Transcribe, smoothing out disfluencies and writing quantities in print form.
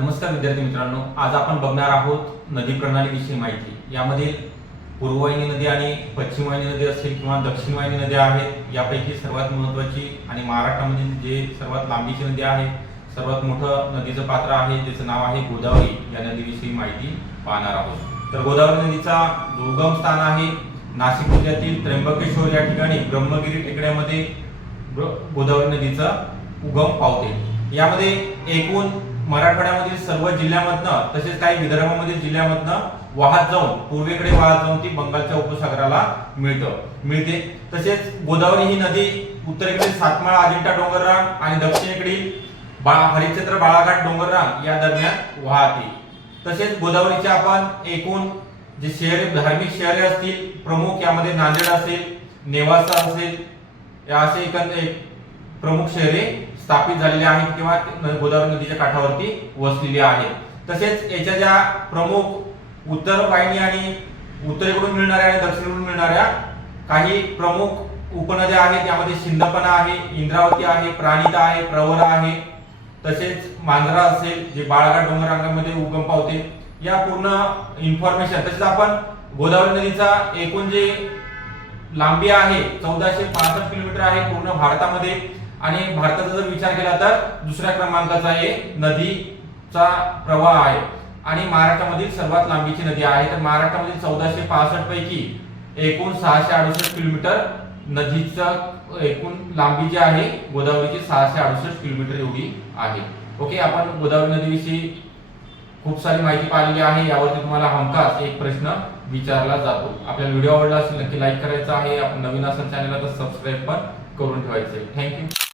नमस्कार विद्यार्थी मित्रांनो, आज आपण बघणार आहोत नदी प्रणालीविषयी माहिती। यामध्ये पूर्ववाहिनी नदी आणि पश्चिम वाहिनी नदी असेल किंवा दक्षिण वाहिनी नद्या आहेत। यापैकी सर्वात महत्त्वाची आणि महाराष्ट्रामधील जे सर्वात लांबीची नदी आहे, सर्वात मोठं नदीचं पात्र आहे, ज्याचं नाव आहे गोदावरी, या नदीविषयी माहिती पाहणार आहोत। तर गोदावरी नदीचा जो उगम स्थान आहे नाशिक जिल्ह्यातील त्र्यंबकेश्वर या ठिकाणी ब्रह्मगिरी टेकड्यामध्ये गोदावरी नदीचा उगम पावते। यामध्ये एकूण मराठवाड्यामधील सर्व जिल्ह्यांमधनं तसेच काही विदर्भामधील जिल्ह्यांमधनं वाहत जाऊन पूर्वेकडे वाहत जाऊन ती बंगालच्या उपसागराला मिळते। तसेच गोदावरी ही नदी उत्तरेकडील सातमाळ अजिंठा डोंगररांग आणि दक्षिणेकडील हरिश्चंद्र बाळाघाट डोंगररांग या दरम्यान वाहते। तसेच गोदावरीचे आपण एकूण जे शहरे, धार्मिक शहरे असतील प्रमुख, यामध्ये नांदेड असेल, नेवासा असेल, या असे एक प्रमुख शहरे स्थापित झालेले आहेत किंवा गोदावरी नदीच्या काठावरती वसलेली आहेत। तसेच याच्या ज्या प्रमुख उत्तर वाहिनी आणि उत्तरेकडून मिळणाऱ्या आणि दक्षिणेकडून मिळणाऱ्या काही प्रमुख उपनद्या आहेत। यामध्ये सिंदपना आहे, इंद्रावती आहे, प्राणिता आहे, प्रवरा आहे, तसेच मांजरा असेल जे बाळाघाट डोंगररांगामध्ये उगम पावते। या पूर्ण इन्फॉर्मेशन, तसेच आपण गोदावरी नदीचा एकूण जे लांबी आहे 1465 किलोमीटर आहे पूर्ण भारतामध्ये, आणि भारताचा जर विचार केला तर दुसऱ्या क्रमांकाचा हे नदीचा प्रवाह आहे, आणि महाराष्ट्रामधील सर्वात लांबीची नदी आहे। तर महाराष्ट्रामधील 1465 पैकी एकूण 668 किलोमीटर नदीचा एकूण लांबी जी आहे गोदावरीची 668 किलोमीटर एवढी आहे। ओके, आपण गोदावरी नदीविषयी खूप सारी माहिती पाहिलेली आहे। यावरती तुम्हाला हमखास एक प्रश्न विचारला जातो। आपल्याला व्हिडिओ आवडला असेल नक्की लाईक करायचा आहे। आपण नवीन असेल चॅनलला तर सबस्क्राइब पण करून ठेवायचे। थँक्यू।